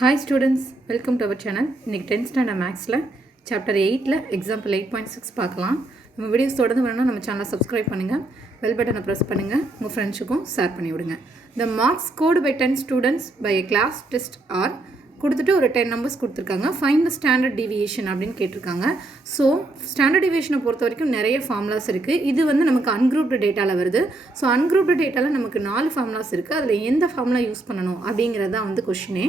Hi students welcome to our channel இன்றைக்கி tenth standard மேக்ஸில் chapter எயிட்டில் எக்ஸாம்பிள் எயிட் பாயிண்ட் சிக்ஸ் பார்க்கலாம். நம்ம வீடியோஸ் தொடர்ந்து வேணும்னா நம்ம சேனலை சப்ஸ்கிரைப் பண்ணுங்கள் பெல் பட்டனை ப்ரெஸ் பண்ணுங்கள் உங்கள் ஃப்ரெண்ட்ஸுக்கும் ஷேர் பண்ணி விடுங்க. The marks scored by ten students by a class test are கொடுத்துட்டு ஒரு டென் நம்பர்ஸ் கொடுத்துருக்காங்க. ஃபைன் த ஸ்டாண்டர்ட் டிவியேஷன் அப்படின்னு கேட்டிருக்காங்க. ஸோ ஸ்டாண்டர்ட் டிவியேஷனை பொறுத்த வரைக்கும் நிறைய ஃபார்முலாஸ் இருக்குது இது வந்து நமக்கு அன்குரூப்டு டேட்டாவில் வருது. ஸோ அன்குரூப்டு டேட்டாவில் நமக்கு நாலு ஃபார்முலாஸ் இருக்குது அதில் எந்த ஃபார்முலா யூஸ் பண்ணணும் அப்படிங்கிறது தான் வந்து கொஷினே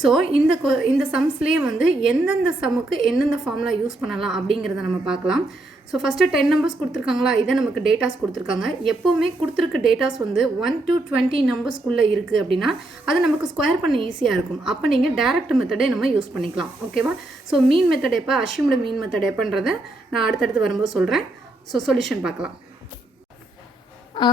ஸோ இந்த கொ இந்த சம்ஸ்லேயே வந்து எந்தெந்த சம்முக்கு எந்தெந்த ஃபார்முலா யூஸ் பண்ணலாம் அப்படிங்கிறத நம்ம பார்க்கலாம். ஸோ ஃபஸ்ட்டு டென் நம்பர்ஸ் கொடுத்துருக்காங்களா? இதை நமக்கு டேட்டாஸ் கொடுத்துருக்காங்க. எப்போவுமே கொடுத்துருக்க டேட்டாஸ் வந்து ஒன் டு டுவெண்ட்டி நம்பர்ஸ்க்குள்ளே இருக்குது அப்படின்னா அது நமக்கு ஸ்கொயர் பண்ண ஈஸியாக இருக்கும். அப்போ நீங்கள் டேரக்ட் மெத்தடே நம்ம யூஸ் பண்ணிக்கலாம். ஓகேவா ஸோ மீன் மெத்தட் எப்போ? அஷ்யூம்டு மீன் மெத்தட் எப்போன்றதை நான் அடுத்தடுத்து வரும்போது சொல்கிறேன் ஸோ சொல்யூஷன் பார்க்கலாம்.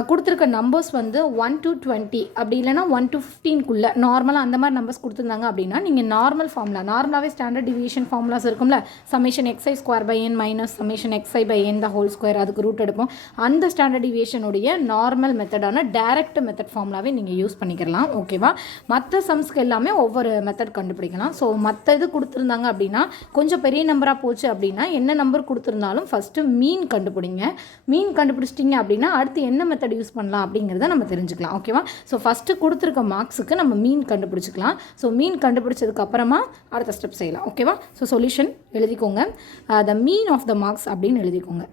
கொடுத்துருக்க நம்பர்ஸ் வந்து ஒன் டு டுவெண்ட்டி அப்படி இல்லைனா ஒன் டு ஃபிஃப்டீன்குள்ளே நார்மலாக அந்த மாதிரி நம்பர்ஸ் கொடுத்துருந்தாங்க அப்படின்னா நீங்கள் நார்மல் ஃபார்முலா நார்மலாகவே ஸ்டாண்டர்ட் டிவிஷன் ஃபார்முலாஸ் இருக்கும்ல? சமேஷன் எக்ஸை square by n minus summation எக்ஸை by n the whole square அதுக்கு ரூட் எடுப்போம் அந்த ஸ்டாண்டர்ட் டிவியேஷனுடைய நார்மல் மெத்தடான டேரக்ட் மெத்தட் ஃபார்முலாவே நீங்கள் யூஸ் பண்ணிக்கலாம் ஓகேவா மற்ற சம்ஸ்க்கு எல்லாமே ஒவ்வொரு மெத்தட் கண்டுபிடிக்கலாம். ஸோ மற்ற இது கொடுத்துருந்தாங்க அப்படின்னா கொஞ்சம் பெரிய நம்பராக போச்சு அப்படின்னா என்ன நம்பர் கொடுத்துருந்தாலும் ஃபஸ்ட்டு மீன் கண்டுபிடிங்க. மீன் கண்டுபிடிச்சிட்டிங்க அப்படின்னா அடுத்து என்ன மெத்தட் யூஸ் பண்ணலாம் அப்படிங்கிறத நம்ம தெரிஞ்சுக்கலாம் ஓகேவா ஸோ ஃபஸ்ட்டு கொடுத்துருக்க மார்க்ஸுக்கு நம்ம மீன் கண்டுபிடிச்சிக்கலாம். ஸோ மீன் கண்டுபிடிச்சதுக்கு அப்புறமா அடுத்த ஸ்டெப் செய்யலாம் ஓகேவா ஸோ சொல்யூஷன் எழுதிக்கோங்க. த மீன் ஆஃப் த மார்க்ஸ் அப்படின்னு எழுதிக்கோங்க.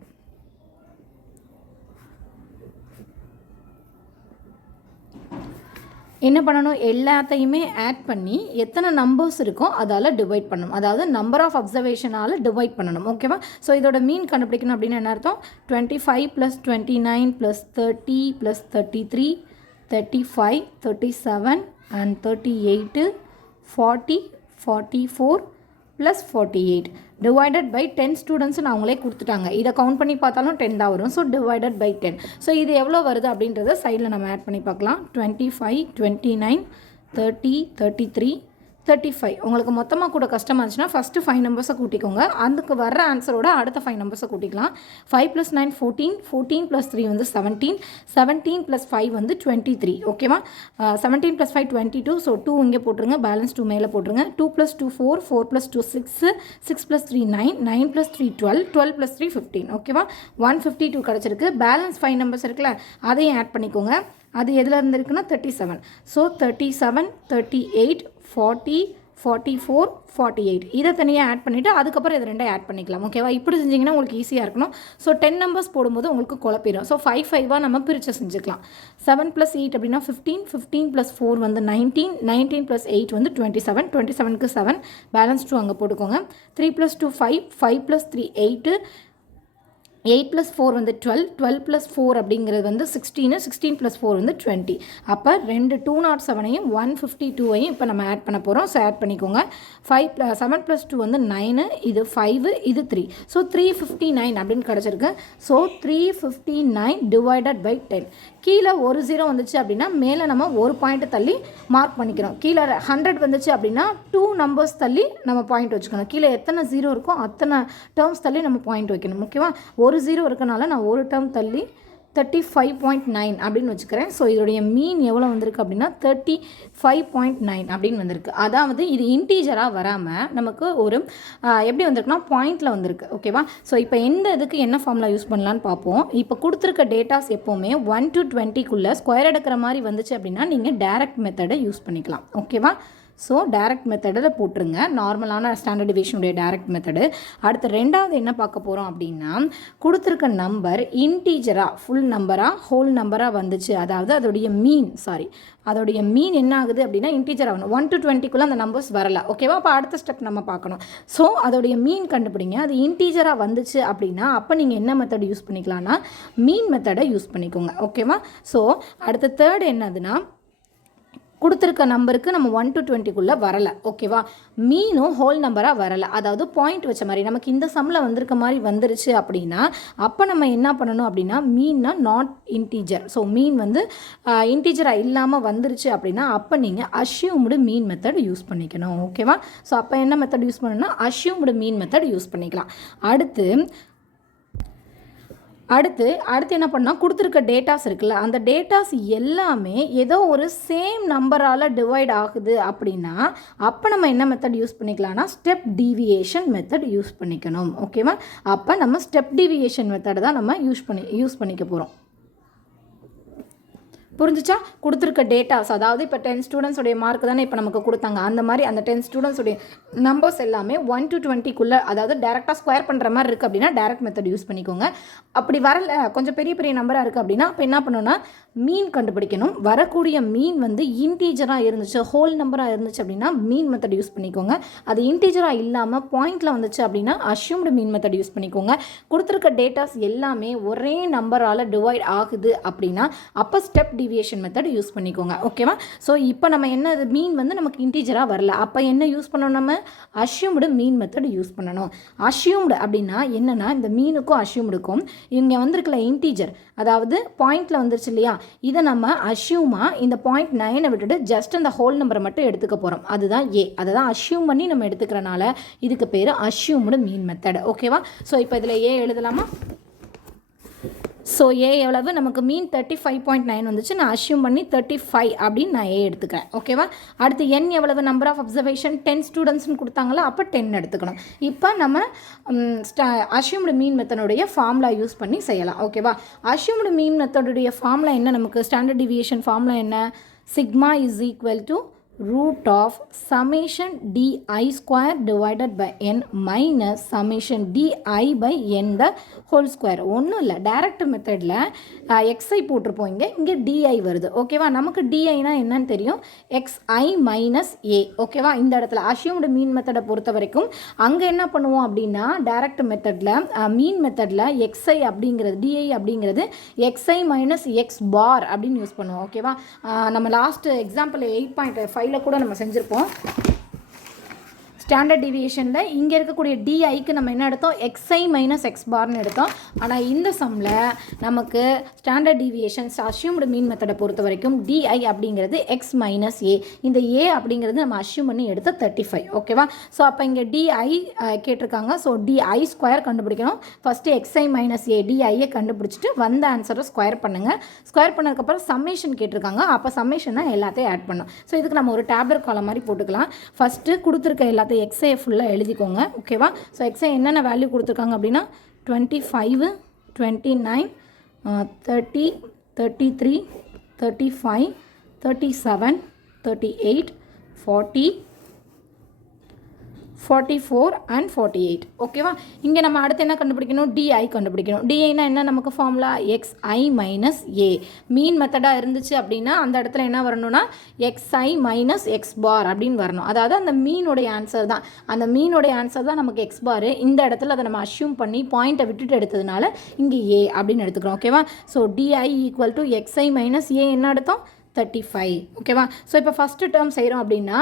என்ன பண்ணணும்? எல்லாத்தையுமே ஆட் பண்ணி எத்தனை நம்பர்ஸ் இருக்கோ அதால் டிவைட் பண்ணணும். அதாவது நம்பர் ஆஃப் அப்சர்வேஷனால் டிவைட் பண்ணணும். ஓகேவா ஸோ இதோட மீன் கண்டுபிடிக்கணும் அப்படின்னு என்ன அர்த்தம்? Twenty five plus twenty nine plus thirty plus thirty three thirty five thirty seven and thirty eight forty forty four plus forty eight divided by ten ஸ்டூடெண்ட்ஸ்னு அவங்களே கொடுத்துட்டாங்க. இதை கவுண்ட் பண்ணி பார்த்தாலும் டென் தான் வரும். So divided by ten so இது எவ்வளோ வருது அப்படின்றத சைடில் நம்ம ஆட் பண்ணி பார்க்கலாம். Twenty five twenty nine thirty thirty three thirty five உங்களுக்கு மொத்தமாக கூட கஷ்டமாக இருந்துச்சுன்னா ஃபஸ்ட்டு ஃபைவ் நம்பர்ஸை கூட்டிக்கோங்க. அதுக்கு வர்ற ஆன்சரோட அடுத்த ஃபைவ் நம்பர்ஸை கூட்டிக்கலாம். Five plus nine fourteen fourteen plus three வந்து செவன்டீன் செவன்டீன் ப்ளஸ் ஃபைவ் வந்து டுவெண்ட்டி த்ரீ ஓகேவா seventeen plus five twenty two so two இங்கே போட்டுருங்க. பேலன்ஸ் டூ மேலே போட்டுருங்க. Two plus two four four plus two six six plus three nine nine plus three twelve twelve plus three fifteen ஓகேவா one fifty two கிடச்சிருக்கு. Balance five numbers இருக்குல்ல அதையும் add பண்ணிக்கோங்க. அது எதில் இருந்துருக்குன்னா thirty seven so thirty seven thirty eight forty forty four forty eight இதை தனியாக add பண்ணிவிட்டு அதுக்கப்புறம் இதை ரெண்டே ஆட் பண்ணிக்கலாம். ஓகேவா இப்படி செஞ்சிங்கன்னா உங்களுக்கு ஈஸியாக இருக்கணும். ஸோ டென் நம்பர்ஸ் போடும்போது உங்களுக்கு குழப்பிடும் ஸோ ஃபைவ் ஃபைவாக நம்ம பிரித்து செஞ்சுக்கலாம். செவன் ப்ளஸ் எயிட் அப்படின்னா ஃபிஃப்டீன் ஃபிஃப்டீன் ப்ளஸ் ஃபோர் வந்து நைன்டீன் நைன்டீன் ப்ளஸ் எயிட் வந்து டுவெண்ட்டி செவன் டுவெண்ட்டி செவனுக்கு செவன் பேலன்ஸ் டூ அங்கே போட்டுக்கோங்க. Three plus two five five plus three eight eight plus four வந்து டுவெல் டுவெல் ப்ளஸ் ஃபோர் அப்படிங்கிறது வந்து sixteen sixteen plus four வந்து twenty அப்போ ரெண்டு டூ நாட் செவனையும் ஒன் ஃபிஃப்டி டூவையும் இப்போ நம்ம ஆட் பண்ண போகிறோம் ஸோ ஆட் பண்ணிக்கோங்க. Five plus seven plus two வந்து நைனு இது ஃபைவு இது three so three fifty nine அப்படின்னு கிடச்சிருக்கு. So three fifty nine divided by ten கீழே ஒரு ஜீரோ வந்துச்சு அப்படின்னா மேலே நம்ம ஒரு பாயிண்ட்டை தள்ளி மார்க் பண்ணிக்கிறோம். கீழே ஹண்ட்ரட் வந்துச்சு அப்படின்னா டூ நம்பர்ஸ் தள்ளி நம்ம பாயிண்ட் வச்சுக்கணும். கீழே எத்தனை ஜீரோ இருக்கோ அத்தனை டேர்ம்ஸ் தள்ளி நம்ம பாயிண்ட் வைக்கணும். ஓகேவா ஒரு ஜீரோ இருக்கனால நான் ஒரு டேர்ம் தள்ளி தேர்ட்டி ஃபைவ் பாயிண்ட் நைன் அப்படின்னு வச்சுக்கிறேன். ஸோ இதோடைய மீன் எவ்வளோ வந்திருக்கு அப்படின்னா தேர்ட்டி ஃபைவ் பாயிண்ட் நைன் அப்படின்னு வந்திருக்கு. அதாவது இது இன்டீஜராக வராமல் நமக்கு ஒரு எப்படி வந்திருக்குன்னா பாயிண்டில் வந்திருக்கு. ஓகேவா ஸோ இப்போ எந்த இதுக்கு என்ன ஃபார்முலா யூஸ் பண்ணலான்னு பார்ப்போம். இப்போ கொடுத்துருக்க டேட்டாஸ் எப்போவுமே ஒன் டு டுவெண்ட்டிக்குள்ளே ஸ்கொயர் எடுக்கிற மாதிரி வந்துச்சு அப்படின்னா நீங்கள் டேரக்ட் மெத்தடை யூஸ் பண்ணிக்கலாம். ஓகேவா ஸோ டேரக்ட் மெத்தடில் போட்டுருங்க. நார்மலான ஸ்டாண்டர்ட் டிவிஷனுடைய டேரக்ட் மெத்தடு அடுத்து ரெண்டாவது என்ன பார்க்க போகிறோம் அப்படின்னா கொடுத்துருக்க நம்பர் இன்டீஜராக ஃபுல் நம்பராக ஹோல் நம்பராக வந்துச்சு. அதாவது அதோடைய மீன் சாரி அதோடைய மீன் என்ன ஆகுது அப்படின்னா இன்டீஜர் ஆகணும் ஒன் டு டுவெண்ட்டிக்குள்ளே அந்த நம்பர்ஸ் வரல. ஓகேவா அப்போ அடுத்த ஸ்டெப் நம்ம பார்க்கணும். ஸோ அதோடைய மீன் கண்டுபிடிங்க. அது இன்டீஜராக வந்துச்சு அப்படின்னா அப்போ நீங்கள் என்ன மெத்தட் யூஸ் பண்ணிக்கலாம்னா மீன் மெத்தடை யூஸ் பண்ணிக்கோங்க. ஓகேவா ஸோ அடுத்த தேர்ட் என்னதுன்னா கொடுத்துருக்க நம்பருக்கு நம்ம ஒன் டு டுவெண்ட்டிக்குள்ளே வரலை ஓகேவா மீனும் ஹோல் நம்பராக வரலை. அதாவது பாயிண்ட் வச்ச மாதிரி நமக்கு இந்த சம்மில் வந்திருக்க மாதிரி வந்துருச்சு அப்படின்னா அப்போ நம்ம என்ன பண்ணணும் அப்படின்னா மீன்னா நாட் இன்டீஜர் ஸோ மீன் வந்து இன்டீஜராக இல்லாமல் வந்துருச்சு அப்படின்னா அப்போ நீங்கள் அஷ்யூம்டு மீன் மெத்தட் யூஸ் பண்ணிக்கணும் ஓகேவா ஸோ அப்போ என்ன மெத்தட் யூஸ் பண்ணணும்னா அஷ்யூம்டு மீன் மெத்தட் யூஸ் பண்ணிக்கலாம். அடுத்து அடுத்து அடுத்து என்ன பண்ணால் கொடுத்துருக்க டேட்டாஸ் இருக்குல்ல அந்த டேட்டாஸ் எல்லாமே ஏதோ ஒரு சேம் நம்பரால் டிவைட் ஆகுது அப்படின்னா அப்போ நம்ம என்ன மெத்தட் யூஸ் பண்ணிக்கலாம்னா ஸ்டெப் டிவியேஷன் மெத்தட் யூஸ் பண்ணிக்கணும். ஓகேவா அப்போ நம்ம ஸ்டெப் டிவியேஷன் மெத்தட் தான் நம்ம யூஸ் பண்ணி யூஸ் பண்ணிக்க போகிறோம் புரிஞ்சுச்சா? கொடுத்துருக்க டேட்டாஸ் அதாவது இப்போ டென் ஸ்டூடெண்ட்ஸுடைய மார்க் தானே இப்போ நமக்கு கொடுத்தாங்க. அந்த மாதிரி அந்த டென் ஸ்டூடெண்ட்ஸுடைய நம்பர்ஸ் எல்லாமே ஒன் டு டுவெண்ட்டிக்குள்ளே அதாவது டேரெக்டாக ஸ்கொயர் பண்ணுற மாதிரி இருக்குது அப்படின்னா டேரக்ட் மெத்தட் யூஸ் பண்ணிக்கோங்க. அப்படி வரல கொஞ்சம் பெரிய பெரிய நம்பராக இருக்குது அப்படின்னா இப்போ என்ன பண்ணணும்னா மீன் கண்டுபிடிக்கணும். வரக்கூடிய மீன் வந்து இன்டீஜராக இருந்துச்சு ஹோல் நம்பராக இருந்துச்சு அப்படின்னா மீன் மெத்தட் யூஸ் பண்ணிக்கோங்க. அது இன்டீஜராக இல்லாமல் பாயிண்டில் வந்துச்சு அப்படின்னா அஷ்யூம்டு மீன் மெத்தட் யூஸ் பண்ணிக்கோங்க. கொடுத்துருக்க டேட்டாஸ் எல்லாமே ஒரே நம்பரால் டிவைட் ஆகுது அப்படின்னா அப்போ ஸ்டெப் அப்ரிவியேஷன் மெத்தட் யூஸ் பண்ணிக்கோங்க ஓகேவா ஸோ இப்போ நம்ம என்ன மீன் வந்து நமக்கு இன்டீஜராக வரல. அப்போ என்ன யூஸ் பண்ணணும் நம்ம? அஷ்யூம்டு மீன் மெத்தட் யூஸ் பண்ணணும். அஷ்யூம்டு அப்படின்னா என்னென்னா இந்த மீனுக்கும் அஷ்யூம்டுக்கும் இங்கே வந்திருக்கல இன்டீஜர் அதாவது பாயிண்டில் வந்துருச்சு இல்லையா? இதை நம்ம அஷ்யூமாக இந்த பாயிண்ட் நைனை விட்டுட்டு ஜஸ்ட் அந்த ஹோல் நம்பரை மட்டும் எடுத்துக்க போகிறோம் அதுதான் ஏ அதை தான் அஷ்யூம் பண்ணி நம்ம எடுத்துக்கிறனால இதுக்கு பேர் அஷ்யூம்டு மீன் மெத்தட் ஓகேவா ஸோ இப்போ இதில் ஏ எழுதலாமா? ஸோ ஏ எவ்வளவு? நமக்கு mean thirty five point nine வந்துச்சு. நான் அஷ்யூம் பண்ணி தேர்ட்டி ஃபைவ் அப்படின்னு நான் ஏ எடுத்துக்கிறேன். ஓகேவா அடுத்து என் எவ்வளவு? நம்பர் ஆஃப் அப்சர்வேஷன் டென் ஸ்டூடெண்ட்ஸ்னு கொடுத்தாங்களோ? அப்போ டென் எடுத்துக்கணும். இப்போ நம்ம அஷ்யூம்டு மீன் மெத்தனுடைய ஃபார்முலா யூஸ் பண்ணி செய்யலாம். ஓகேவா அஷ்யூம்டு மீன் மெத்தடுடைய ஃபார்முலா என்ன? நமக்கு ஸ்டாண்டர்ட் டிவியேஷன் ஃபார்முலா என்ன? Sigma is equal to root of summation di square divided by n minus summation di by n the whole square. ஒன்றும் இல்லை. டைரக்ட் மெத்தடில் எக்ஸ்ஐ போட்டிருப்போம் இங்கே. இங்கே டிஐ வருது. ஓகேவா நமக்கு டிஐனா என்னன்னு தெரியும்? எக்ஸ்ஐ மைனஸ் ஏ ஓகேவா இந்த இடத்துல அஷியோட மீன் மெத்தடை பொறுத்த வரைக்கும் அங்கே என்ன பண்ணுவோம் அப்படின்னா டைரக்ட் மெத்தடில் மீன் மெத்தடில் எக்ஸ்ஐ அப்படிங்கிறது டிஐ அப்படிங்கிறது எக்ஸ்ஐ மைனஸ் எக்ஸ் பார் அப்படின்னு யூஸ் பண்ணுவோம். ஓகேவா நம்ம லாஸ்ட் எக்ஸாம்பிள் எயிட் பாயிண்ட் கையில் கூட நம்ம செஞ்சுருப்போம். ஸ்டாண்டர்ட் டிவியேஷனில் இங்கே இருக்கக்கூடிய டிஐக்கு நம்ம என்ன எடுத்தோம்? எக்ஸ்ஐ மைனஸ் எக்ஸ் பார்னு எடுத்தோம். ஆனால் இந்த சம்மில் நமக்கு ஸ்டாண்டர்ட் டிவியேஷன் அஷ்யூம்டு மீன் மெத்தடை பொறுத்த வரைக்கும் டிஐ அப்படிங்கிறது எக்ஸ் மைனஸ் ஏ இந்த ஏ அப்படிங்கிறது நம்ம அஷ்யூம் பண்ணி எடுத்த தேர்ட்டி ஃபைவ் ஓகேவா ஸோ அப்போ இங்கே டிஐ கேட்டிருக்காங்க. ஸோ டிஐ ஸ்கொயர் கண்டுபிடிக்கணும். First x i minus A டிஐயை கண்டுபிடிச்சிட்டு வந்த ஆன்சரை ஸ்கொயர் பண்ணுங்கள் ஸ்கொயர் பண்ணதுக்கப்புறம் சம்மேஷன் கேட்டிருக்காங்க. அப்போ சம்மேஷன் தான் எல்லாத்தையும் ஆட் பண்ணும். ஸோ இதுக்கு நம்ம ஒரு டேப்லெட் காலம் மாதிரி போட்டுக்கலாம். ஃபஸ்ட்டு கொடுத்துருக்க எல்லாத்தையும் எக்ஸை ஃபுல்லாக எழுதிக்கோங்க ஓகேவா ஸோ எக்ஸை என்னென்ன வேல்யூ கொடுத்துருக்காங்க அப்படின்னா twenty five twenty nine thirty thirty three thirty five thirty seven thirty eight forty forty four and forty eight ஓகேவா இங்கே நம்ம அடுத்து என்ன கண்டுபிடிக்கணும்? டிஐ கண்டுபிடிக்கணும். டிஐனா என்ன? நமக்கு formula x i minus A mean மெத்தடாக இருந்துச்சு அப்படின்னா அந்த இடத்துல என்ன வரணும்னா x i minus x bar அப்படின்னு வரணும். அதாவது அந்த மீனுடைய ஆன்சர் தான். அந்த மீனுடைய ஆன்சர் தான் நமக்கு எக்ஸ் பார் இந்த இடத்துல அதை நம்ம அஷ்யூம் பண்ணி பாயிண்ட்டை விட்டுட்டு எடுத்ததுனால இங்கே ஏ அப்படின்னு எடுத்துக்கிறோம். ஓகேவா so d i equal to x i minus A என்ன எடுத்தோம் தேர்ட்டி ஃபைவ் ஓகேவா ஸோ இப்போ ஃபஸ்ட்டு டேர்ம் செய்கிறோம் அப்படின்னா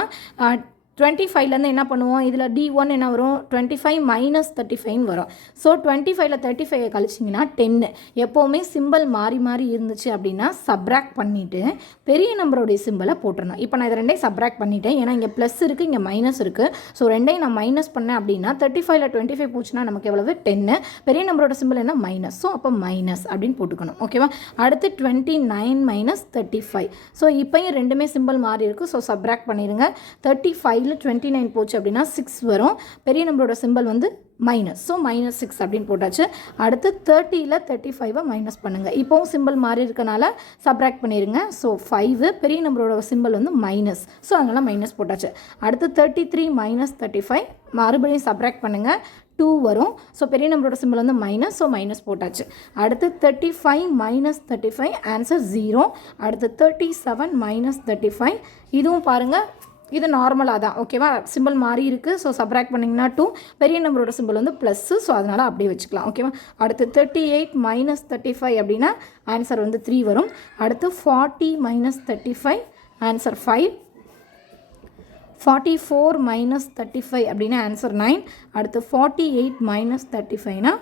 டுவெண்ட்டி ஃபைவ்லேருந்து என்ன பண்ணுவோம்? இதில் டி ஒன் என்ன வரும்? டுவெண்ட்டி ஃபைவ் மைனஸ் தேர்ட்டி ஃபைவ்னு வரும். ஸோ டுவெண்ட்டி ஃபைவ்ல தேர்ட்டி ஃபைவ் கழிச்சிங்கன்னா டென்னு எப்போவுமே சிம்பிள் மாறி மாறி இருந்துச்சு அப்படின்னா சப்ராக்ட் பண்ணிவிட்டு பெரிய நம்பருடைய சிம்பிளை போட்டுருணும் இப்போ நான் இதை ரெண்டையும் சப்ராக்ட் பண்ணிட்டேன். ஏன்னா இங்கே ப்ளஸ் இருக்குது இங்கே மைனஸ் இருக்குது ஸோ ரெண்டையும் நான் மைனஸ் பண்ணேன் அப்படின்னா தேர்ட்டி ஃபைவ்ல டுவெண்ட்டி ஃபைவ் போச்சுன்னா நமக்கு எவ்வளவு? டென்னு பெரிய நம்பரோட சிம்பிள் என்ன? மைனஸ் ஸோ அப்போ மைனஸ் அப்படின்னு போட்டுக்கணும். ஓகேவா அடுத்து twenty nine minus thirty five so இப்போயும் ரெண்டுமே சிம்பிள் மாறி இருக்குது ஸோ சப்ராக்ட் பண்ணிடுங்க. தேர்ட்டி ஃபைவ் இதில் டுவெண்ட்டி நைன் போச்சு அப்படின்னா சிக்ஸ் வரும். பெரிய நம்பரோட சிம்பிள் வந்து மைனஸ் ஸோ மைனஸ் சிக்ஸ் அப்படின்னு போட்டாச்சு. அடுத்து தேர்ட்டியில் தேர்ட்டி ஃபைவை மைனஸ் பண்ணுங்கள் இப்போவும் சிம்பிள் மாறி இருக்கனால சப்ராக்ட் பண்ணிடுங்க ஸோ ஃபைவு பெரிய நம்பரோட சிம்பிள் வந்து மைனஸ் ஸோ அதனால் மைனஸ் போட்டாச்சு. அடுத்து thirty three minus thirty five மறுபடியும் சப்ராக்ட் பண்ணுங்கள் டூ வரும். ஸோ பெரிய நம்பரோட சிம்பிள் வந்து மைனஸ் ஸோ மைனஸ் போட்டாச்சு. அடுத்து thirty five minus thirty five answer zero அடுத்து thirty seven minus thirty five இதுவும் பாருங்கள் இது நார்மலாக தான் ஓகேவா சிம்பிள் மாறி இருக்குது ஸோ சப்ராக்ட் பண்ணிங்கன்னா டூ பெரிய நம்பரோட சிம்பிள் வந்து ப்ளஸ்ஸு ஸோ அதனால் அப்படியே வச்சுக்கலாம் ஓகேவா அடுத்து thirty eight minus thirty five அப்படின்னா ஆன்சர் வந்து த்ரீ வரும். அடுத்து forty minus thirty five answer five forty four minus thirty five அப்படின்னா ஆன்சர் நைன் அடுத்து ஃபார்ட்டி எயிட் மைனஸ் தேர்ட்டி ஃபைவ்னா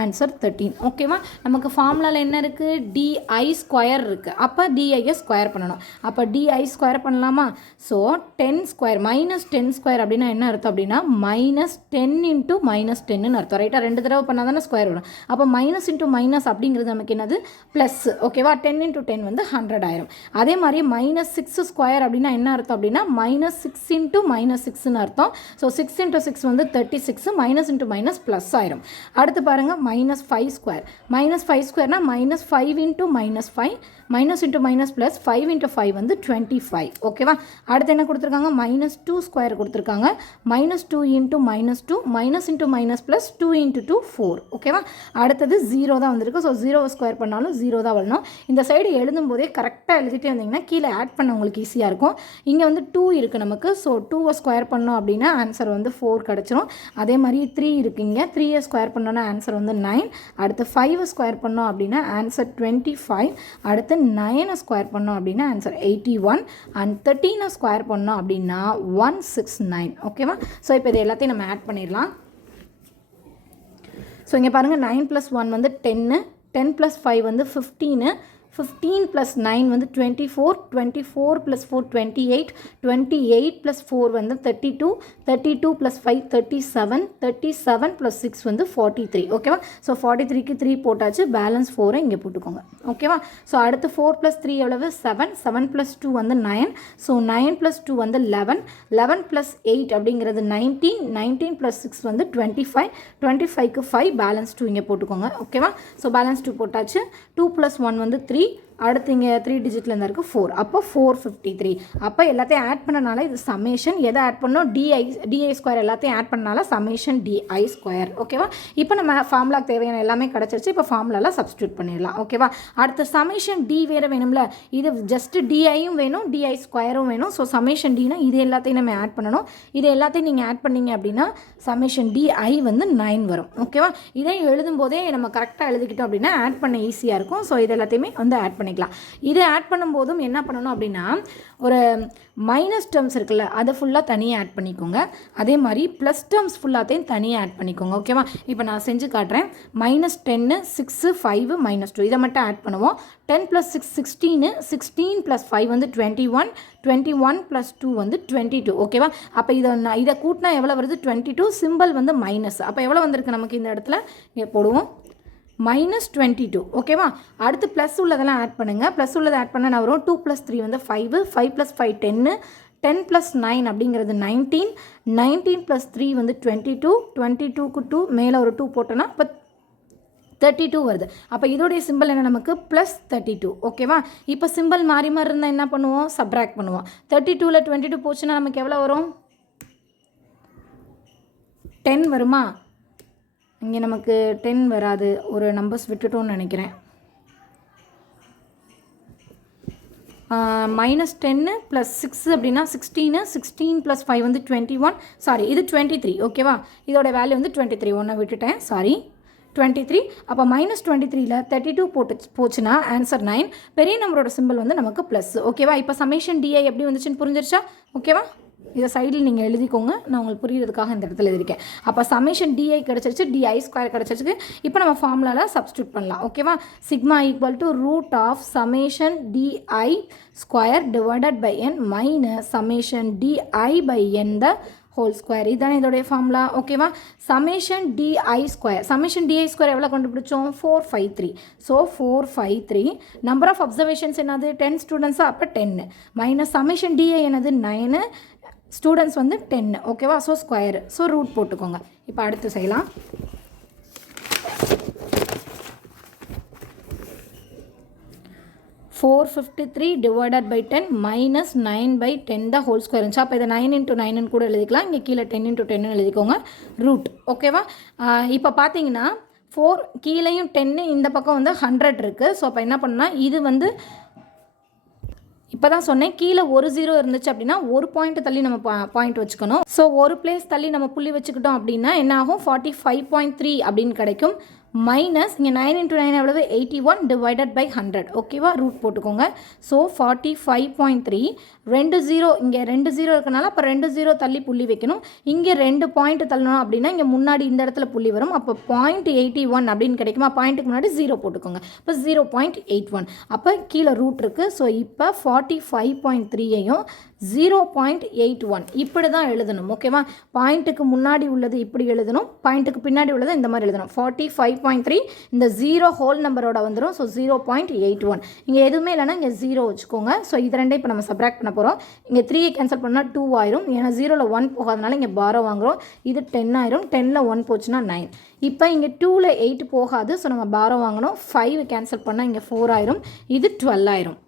ஆன்சர் தேர்ட்டீன் ஓகேவா நமக்கு ஃபார்முலாவில் என்ன இருக்குது டிஐ ஸ்கொயர் இருக்குது அப்போ டிஐயை ஸ்கொயர் பண்ணணும். அப்போ டிஐ ஸ்கொயர் பண்ணலாமா? So ten square minus ten square அப்படின்னா என்ன அர்த்தம் அப்படின்னா minus ten into minus ten அர்த்தம். ரைட்டாக ரெண்டு தடவை பண்ணால் தானே ஸ்கொயர் வரும். அப்போ மைனஸ் இன்ட்டு மைனஸ் அப்படிங்கிறது நமக்கு என்னது? ப்ளஸ் ஓகேவா டென் இன்ட்டு டென் வந்து ஹண்ட்ரட் ஆயிரும். அதே மாதிரி மைனஸ் சிக்ஸ் ஸ்கொயர் அப்படின்னா என்ன அர்த்தம் அப்படின்னா மைனஸ் சிக்ஸ் இன்ட்டு மைனஸ் சிக்ஸ்னு அர்த்தம். ஸோ சிக்ஸ் இன்ட்டு சிக்ஸ் வந்து thirty six minus into minus plus ஆயிரும். அடுத்து பாருங்கள் minus five square minus five ஸ்கொயர்னால் minus five into minus five minus into minus plus five into five வந்து twenty five ஓகேவா அடுத்து என்ன கொடுத்துருக்காங்க? மைனஸ் டூ ஸ்கொயர் கொடுத்துருக்காங்க. Minus two into minus two minus into minus plus two into two four ஓகேவா அடுத்தது zero தான் வந்திருக்கு. ஸோ ஜீரோவை ஸ்கொயர் பண்ணாலும் ஜீரோ தான் வரணும். இந்த சைடு எழுதும் போதே கரெக்டாக எழுதிட்டே வந்தீங்கன்னா கீழே ஆட் பண்ண உங்களுக்கு ஈஸியாக இருக்கும். இங்கே வந்து டூ இருக்குது நமக்கு. ஸோ டூவை ஸ்கொயர் பண்ணோம் அப்படின்னா ஆன்சர் வந்து ஃபோர் கிடச்சிரும். அதே மாதிரி த்ரீ இருக்குங்க த்ரீயை ஸ்கொயர் பண்ணோன்னா ஆன்சர் வந்து நைன் அடுத்து ஃபைவை ஸ்கொயர் பண்ணோம் அப்படின்னா ஆன்சர் டுவெண்ட்டி ஃபைவ் அடுத்து நைனை ஸ்கொயர் பண்ணோம் அப்படின்னா ஆன்சர் எயிட்டி ஒன் அண்ட் தேர்ட்டீனை ஸ்கொயர் பண்ணோம் அப்படின்னா ஒன் சிக்ஸ் நைன் ஓகேவா? ஸோ இப்போ இது எல்லாத்தையும் நம்ம ஆட் பண்ணிடலாம். ஸோ இங்கே பாருங்கள் நைன் ப்ளஸ் ஒன் வந்து டென்னு டென் ப்ளஸ் ஃபைவ் வந்து ஃபிஃப்டீனு ஃபிஃப்டீன் ப்ளஸ் நைன் வந்து twenty four twenty four plus four twenty eight twenty eight plus four வந்து thirty two thirty two plus five thirty seven thirty seven plus six வந்து forty three ஓகேவா so forty த்ரீக்கு three போட்டாச்சு. Balance ஃபோரை இங்கே போட்டுக்கோங்க. ஓகேவா ஸோ அடுத்து ஃபோர் ப்ளஸ் த்ரீ எவ்வளவு? செவன் செவன் ப்ளஸ் டூ வந்து nine so nine plus two வந்து லெவன் லெவன் ப்ளஸ் எயிட் அப்படிங்கிறது நைன்டீன் நைன்டீன் ப்ளஸ் சிக்ஸ் வந்து டுவெண்ட்டி ஃபைவ் டுவெண்ட்டி ஃபைவ்க்கு ஃபைவ் பேலன்ஸ் டூ இங்கே போட்டுக்கோங்க. ஓகேவா ஸோ பேலன்ஸ் டூ போட்டாச்சு. டூ ப்ளஸ் ஒன் வந்து த்ரீ அடுத்து இங்கே த்ரீ டிஜிட்டில் இருந்தால் இருக்குது ஃபோர் அப்போ ஃபோர் ஃபிஃப்டி த்ரீ அப்போ எல்லாத்தையும் ஆட் பண்ணனால இது சமேஷன் எதை ஆட் பண்ணோம் d i d i square எல்லாத்தையும் ஆட் பண்ணனால சமேஷன் டிஐ ஸ்கொயர் ஓகேவா இப்போ நம்ம ஃபார்முலாக்கு தேவையான எல்லாமே கிடச்சிருச்சு. இப்போ ஃபார்முலாலாம் சப்ஸ்டியூட் பண்ணிடலாம். ஓகேவா அடுத்து சமேஷன் டி வேறு வேணும்ல. இது ஜஸ்ட் டிஐயும் வேணும் டிஐ ஸ்கொயரும் வேணும். ஸோ சமேஷன் டினா இது எல்லாத்தையும் நம்ம ஆட் பண்ணணும். இது எல்லாத்தையும் நீங்கள் ஆட் பண்ணீங்க அப்படின்னா சமேஷன் டிஐ வந்து நைன் வரும். ஓகேவா இதை எழுதும் போதே நம்ம கரெக்டாக எழுதிக்கிட்டோம் அப்படின்னா ஆட் பண்ண ஈஸியாக இருக்கும். ஸோ இது எல்லாத்தையுமே வந்து ஆட் பண்ணி பண்ணிக்கலாம். இதை ஆட் பண்ணும்போதும் என்ன பண்ணணும் அப்படின்னா ஒரு மைனஸ் டேர்ம்ஸ் இருக்குல்ல அதை ஃபுல்லாக தனியாக ஆட் பண்ணிக்கோங்க. அதே மாதிரி ப்ளஸ் டேர்ம்ஸ் ஃபுல்லாத்தையும் தனியாக ஆட் பண்ணிக்கோங்க ஓகேவா இப்போ நான் செஞ்சு காட்டுறேன். Minus ten six five minus two இதை மட்டும் ஆட் பண்ணுவோம். Ten plus six sixteen sixteen plus five வந்து twenty one twenty one plus two வந்து டுவெண்ட்டி டூ ஓகேவா அப்போ இதை நான் இதை கூட்டினா எவ்வளோ வருது? டுவெண்ட்டி டூ சிம்பிள் வந்து மைனஸ் அப்போ எவ்வளோ வந்திருக்கு நமக்கு இந்த இடத்துல? போடுவோம். மைனஸ் டுவெண்ட்டி டூ ஓகேவா அடுத்து ப்ளஸ் உள்ளதெல்லாம் ஆட் பண்ணுங்கள் ப்ளஸ் உள்ளதை ஆட் பண்ண நான் வரும்? டூ ப்ளஸ் த்ரீ வந்து five five plus five ten ten plus nine அப்படிங்கிறது நைன்டீன் நைன்டீன் ப்ளஸ் த்ரீ வந்து டுவெண்ட்டி டூ டுவெண்ட்டி டூக்கு டூ மேலே ஒரு டூ போட்டோன்னா இப்போ தேர்ட்டி டூ வருது. அப்போ இதோடைய சிம்பிள் என்ன நமக்கு? ப்ளஸ் தேர்ட்டி டூ ஓகேவா இப்போ சிம்பிள் மாறி மாறி இருந்தால் என்ன பண்ணுவோம்? சப்ராக்ட் பண்ணுவோம். தேர்ட்டி டூவில் டுவெண்ட்டி டூ போச்சுன்னா நமக்கு எவ்வளோ வரும்? டென் வருமா? இங்கே நமக்கு டென் வராது. ஒரு நம்பர்ஸ் விட்டுட்டோம்னு நினைக்கிறேன். மைனஸ் டென்னு ப்ளஸ் சிக்ஸ் அப்படின்னா சிக்ஸ்டீனு சிக்ஸ்டீன் ப்ளஸ் ஃபைவ் வந்து டுவெண்ட்டி ஒன் சாரி இது டுவெண்ட்டி த்ரீ ஓகேவா இதோட வேல்யூ வந்து டுவெண்ட்டி த்ரீ ஒன்றை விட்டுட்டேன். சாரி டுவெண்ட்டி த்ரீ அப்போ மைனஸ் டுவெண்ட்டி த்ரீல தேர்ட்டி டூ போட்டு போச்சுன்னா ஆன்சர் நைன் பெரிய நம்பரோட சிம்பிள் வந்து நமக்கு ப்ளஸ் ஓகேவா இப்போ சமேஷன் டிஐ எப்படி வந்துச்சுன்னு புரிஞ்சிருச்சா? ஓகேவா இதை சைடில் நீங்கள் எழுதிக்கோங்க. நான் உங்களுக்கு புரியுறதுக்காக இந்த இடத்துல எழுதியிருக்கேன். அப்போ சமேஷன் டிஐ கிடச்சிருச்சு. டிஐ ஸ்கொயர் கிடச்சிருக்கு இப்போ நம்ம ஃபார்முலாவில் சப்ஸ்டியூட் பண்ணலாம். ஓகேவா sigma equal to root of summation d i square divided by n minus summation d i by n the whole square இதுதானே இதோடைய ஃபார்முலா ஓகேவா summation d i square summation d i square எவ்வளோ கண்டுபிடிச்சோம்? Four five three so four five three number of observations என்னது? Ten ஸ்டூடெண்ட்ஸாக அப்போ ten minus summation d i என்னது? Nine students வந்து டென்னு ஓகேவா ஸோ ஸ்கொயரு ஸோ ரூட் போட்டுக்கோங்க. இப்போ அடுத்து செய்யலாம். Four fifty three divided by ten minus nine by ten தான் ஹோல் ஸ்கொயர் இருந்துச்சு அப்போ இதை நைன் இன்ட்டு நைன் கூட எழுதிக்கலாம். இங்கே கீழே டென் இன்ட்டு டென்னு எழுதிக்கோங்க. ரூட் ஓகேவா இப்போ பார்த்தீங்கன்னா ஃபோர் கீழேயும் டென்னு இந்த பக்கம் வந்து ஹண்ட்ரட் இருக்குது ஸோ அப்போ என்ன பண்ணால் இது வந்து இப்போ தான் சொன்னேன் கீழே ஒரு ஜீரோ இருந்துச்சு அப்படின்னா ஒரு பாயிண்ட் தள்ளி நம்ம பாயிண்ட் வச்சுக்கணும். ஸோ ஒரு பிளேஸ் தள்ளி நம்ம புள்ளி வச்சுக்கிட்டோம் அப்படின்னா என்ன ஆகும்? ஃபார்ட்டி ஃபைவ் பாயிண்ட் த்ரீ அப்படின்னு கிடைக்கும். மைனஸ் இங்கே நைன் இன்ட்டு நைன் எவ்வளவு? Eighty one divided by hundred ஓகேவா ரூட் போட்டுக்கோங்க. So forty five point three ரெண்டு ஜீரோ இங்கே ரெண்டு ஜீரோ இருக்கனால அப்போ ரெண்டு ஜீரோ தள்ளி புள்ளி வைக்கணும். இங்கே ரெண்டு பாயிண்ட் தள்ளணும் அப்படின்னா இங்கே முன்னாடி இந்த இடத்துல புள்ளி வரும். அப்போ பாயிண்ட் எயிட்டி ஒன் அப்படின்னு கிடைக்குமா? பாயிண்ட்டுக்கு முன்னாடி ஜீரோ போட்டுக்கோங்க. இப்போ ஜீரோ பாயிண்ட் எயிட் ஒன் அப்போ கீழே ரூட் இருக்குது ஸோ இப்போ ஃபார்ட்டி ஃபைவ் பாயிண்ட் த்ரீயையும் ஜீரோ பாயிண்ட் எயிட் ஒன் இப்படி தான் எழுதணும் ஓகேவா பாயிண்ட்டுக்கு முன்னாடி உள்ளது இப்படி எழுதணும். பாயிண்ட்டுக்கு பின்னாடி உள்ளது இந்த மாதிரி எழுதணும். ஃபார்ட்டி ஃபைவ் பாயிண்ட் த்ரீ இந்த ஜீரோ ஹோல் நம்பரோட வந்துடும் so zero point eight one இங்கே எதுவுமே இல்லைன்னா இங்கே ஜீரோ வச்சுக்கோங்க. ஸோ இது ரெண்டே இப்போ நம்ம சப்ராக்ட் பண்ண போகிறோம் இங்கே த்ரீயை கேன்சல் பண்ணால் டூ ஆயிரும். ஏன்னா ஜீரோவில் ஒன் போகாதனால இங்கே பாரோ வாங்குகிறோம் இது டென் ஆயிரும். டெனில் ஒன் போச்சுன்னா நைன் இப்போ இங்கே டூவில் எயிட் போகாது. ஸோ நம்ம பாரோ வாங்கணும் ஃபைவ் கேன்சல் பண்ணால் இங்கே ஃபோர் ஆயிரும். இது டுவெல் ஆயிரும்.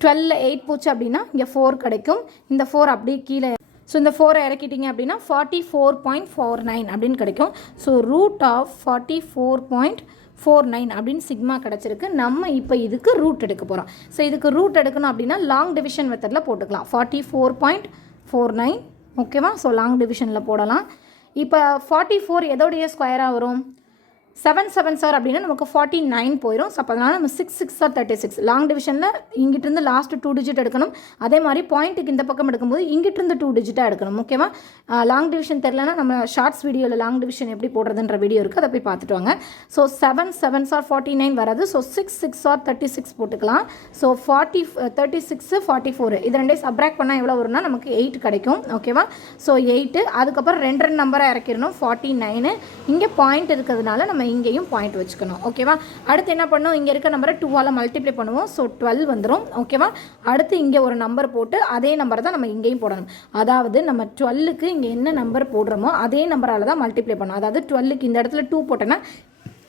டுவெல்லில் எயிட் போச்சு அப்படின்னா இங்கே ஃபோர் கிடைக்கும். இந்த ஃபோர் அப்படியே கீழே. ஸோ இந்த ஃபோரை இறக்கிட்டீங்க அப்படின்னா forty four point four nine அப்படின்னு கிடைக்கும். So root of forty four point four nine அப்படின்னு சிக்மா கிடச்சிருக்கு. நம்ம இப்போ இதுக்கு ரூட் எடுக்க போகிறோம் ஸோ இதுக்கு ரூட் எடுக்கணும் அப்படின்னா லாங் டிவிஷன் மெத்தடில் போட்டுக்கலாம். Forty four point four nine ஓகேவா ஸோ லாங் டிவிஷனில் போடலாம். இப்போ ஃபார்ட்டி ஃபோர் எதோடைய ஸ்கொயராக வரும்? செவன் செவன் சார் அப்படின்னா நமக்கு ஃபார்ட்டி நைன் போயிடும் ஸோ அப்போ அதனால் நம்ம six six are thirty six long டிவிஷனில் இங்கிட்டிருந்து லாஸ்ட் டூ டிஜிட் எடுக்கணும். அதே மாதிரி பாயிண்ட்டுக்கு இந்த பக்கம் எடுக்கும்போது இங்கிட்டிருந்து டூ டிஜிட்டாக எடுக்கணும். ஓகேவா லாங் டிவிஷன் தெரிலனா நம்ம ஷார்ட்ஸ் வீடியோவில் லாங் டிவிஷன் எப்படி போடுறதுன்ற வீடியோ இருக்குது அதை போய் பார்த்துட்டு வாங்க. So seven seven sir forty nine வராது. So six six are thirty six போட்டுக்கலாம். So forty thirty six forty four இது ரெண்டே சப்ராக்ட் பண்ணால் எவ்வளோ வரும்னா நமக்கு எயிட் கிடைக்கும். ஓகேவா ஸோ எயிட்டு அதுக்கப்புறம் ரெண்டு ரெண்டு நம்பரை இறக்கிடணும். ஃபார்ட்டி நைனு இங்கே பாயிண்ட் இருக்கிறதுனால நம்ம இங்கேயும் பாயிண்ட் வச்சுக்கணும். ஓகேவா அடுத்து என்ன பண்ணணும்? இங்கே இருக்க நம்பரை டூவால் மல்டிப்ளை பண்ணுவோம். ஸோ டுவெல் வந்துடும் ஓகேவா அடுத்து இங்கே ஒரு நம்பர் போட்டு அதே நம்பரை தான் நம்ம இங்கேயும் போடணும். அதாவது நம்ம டுவெல்லுக்கு இங்கே என்ன நம்பர் போடுறோமோ அதே நம்பரால் தான் மல்டிப்ளை பண்ணணும். அதாவது டுவெல்லுக்கு இந்த இடத்துல டூ போட்டோன்னா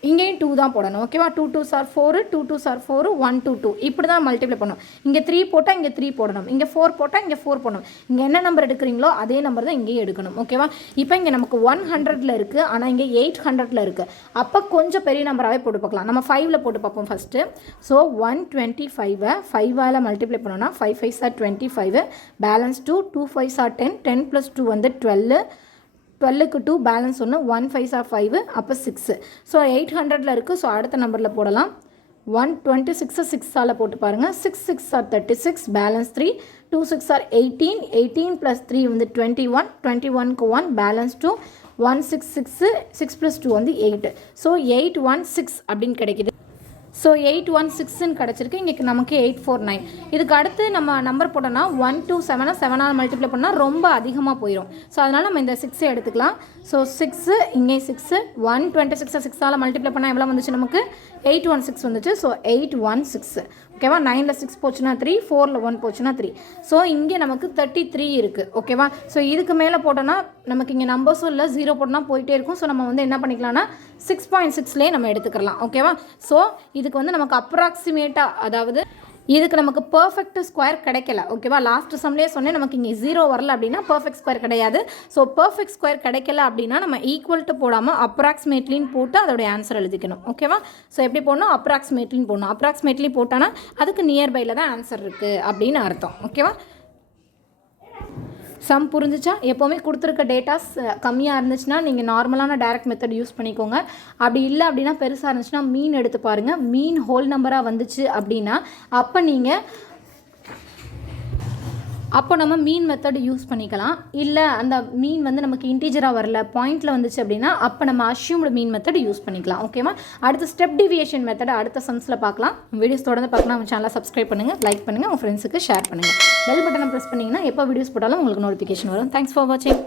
இங்கேயும் டூ தான் போடணும் ஓகேவா two two sir four two two sir four one two two இப்படி தான் மல்டிப்ளை பண்ணணும். இங்கே த்ரீ போட்டால் இங்கே த்ரீ போடணும். இங்கே ஃபோர் போட்டால் இங்கே ஃபோர் போடணும். இங்கே என்ன நம்பர் எடுக்கிறீங்களோ அதே நம்பர் தான் இங்கேயும் எடுக்கணும் ஓகேவா இப்போ இங்கே நமக்கு ஒன் ஹண்ட்ரடில் இருக்குது ஆனால் இங்கே எயிட் ஹண்ட்ரடில் இருக்குது அப்போ கொஞ்சம் பெரிய நம்பராகவே போட்டு பார்க்கலாம். நம்ம ஃபைவ்ல போட்டு பார்ப்போம் ஃபஸ்ட்டு ஸோ ஒன் டுவெண்ட்டி ஃபைவை ஃபைவால் மல்டிப்ளை பண்ணோன்னா five five sir twenty five balance two two five sir ten ten plus two வந்து டுவெல்லு டுவெல்லுக்கு டூ பேலன்ஸ் ஒன்று ஒன் ஃபைவ் ஆஃப் ஃபைவ் அப்போ சிக்ஸு ஸோ எயிட் ஹண்ட்ரடில் இருக்குது ஸோ அடுத்த நம்பரில் போடலாம். ஒன் டுவெண்ட்டி சிக்ஸை சிக்ஸால் போட்டு பாருங்கள் six six are thirty six balance three two six are eighteen eighteen plus three வந்து twenty one twenty ஒன்க்கு one balance two one six six six plus two வந்து eight so eight one six அப்படின்னு கிடைக்கிது. So eight one சிக்ஸ்ன்னு கிடச்சிருக்கு. இங்கே நமக்கு eight four nine இதுக்கு அடுத்து நம்ம நம்பர் போட்டோம்னா ஒன் டூ செவனை செவனால் மல்டிப்ளை பண்ணால் ரொம்ப அதிகமாக போயிடும் ஸோ அதனால் நம்ம இந்த சிக்ஸை எடுத்துக்கலாம். ஸோ சிக்ஸு இங்கே சிக்ஸு ஒன் டுவெண்ட்டி சிக்ஸை சிக்ஸால் மல்டிப்ளை பண்ணால் எவ்வளோ வந்துச்சு நமக்கு? எயிட் ஒன் சிக்ஸ் வந்துச்சு. ஸோ எயிட் ஒன் சிக்ஸு ஓகேவா நைனில் சிக்ஸ் போச்சுன்னா த்ரீ ஃபோரில் ஒன் போச்சுன்னா த்ரீ ஸோ இங்கே நமக்கு தேர்ட்டி த்ரீ இருக்குது ஓகேவா ஸோ இதுக்கு மேலே போட்டோன்னா நமக்கு இங்கே நம்பர்ஸும் இல்லை ஜீரோ போட்டோன்னா போயிட்டே இருக்கும். ஸோ நம்ம வந்து என்ன பண்ணிக்கலாம்னா சிக்ஸ் பாயிண்ட் சிக்ஸ்லேயே நம்ம எடுத்துக்கலாம் ஓகேவா ஸோ இதுக்கு வந்து நமக்கு அப்ராக்சிமேட்டாக அதாவது இதுக்கு நமக்கு பர்ஃபெக்ட் ஸ்கொயர் கிடைக்கல ஓகேவா லாஸ்ட் சம்லேயே சொன்னேன் நமக்கு இங்கே ஜீரோ வரல அப்படின்னா பர்ஃபெக்ட் ஸ்கொயர் கிடையாது. ஸோ பர்ஃபெக்ட் ஸ்கொயர் கிடைக்கல அப்படின்னா நம்ம ஈக்குவல் டு போடாமல் அப்ராக்சிமேட்லின்னு போட்டு அதோடைய ஆன்சர் எழுதிக்கணும் ஓகேவா ஸோ எப்படி போடணும்? அப்ராக்சிமேட்லின்னு போடணும். அப்ராக்சிமேட்லி போட்டோன்னா அதுக்கு நியர்பையில் தான் ஆன்சர் இருக்குது அப்படின்னு அர்த்தம் ஓகேவா சம் புரிஞ்சுச்சா? எப்போவுமே கொடுத்துருக்க டேட்டாஸ் கம்மியாக இருந்துச்சுன்னா நீங்கள் நார்மலான டைரக்ட் மெத்தட் யூஸ் பண்ணிக்கோங்க. அப்படி இல்லை அப்படின்னா பெருசாக இருந்துச்சுன்னா மீன் எடுத்து பாருங்கள் மீன் ஹோல் நம்பராக வந்துச்சு அப்படின்னா அப்போ நீங்கள் அப்போ நம்ம மீன் மெத்தட் யூஸ் பண்ணிக்கலாம். இல்லை அந்த மீன் வந்து நமக்கு இன்டீஜராக வரல பாயிண்டில் வந்துச்சு அப்படின்னா அப்போ நம்ம அஷ்யூம்டு மீன் மெத்தட் யூஸ் பண்ணிக்கலாம். ஓகேவா அடுத்த ஸ்டெப் டிவியேஷன் மெத்தட் அடுத்த சம்ஸில் பார்க்கலாம். வீடியோஸ் தொடர்ந்து பார்க்கலாம் நம்ம சேனலை சப்ஸ்கிரைப் பண்ணுங்கள் லைக் பண்ணுங்கள் உங்கள் ஃப்ரெண்ட்ஸுக்கு ஷேர் பண்ணுங்கள் பெல் பட்டனை ப்ரெஸ் பண்ணிங்கன்னா எப்போ வீடியோஸ் போட்டாலும் உங்களுக்கு நோட்டிஃபிகேஷன் வரும். தேங்க்ஸ் ஃபார் வாட்சிங்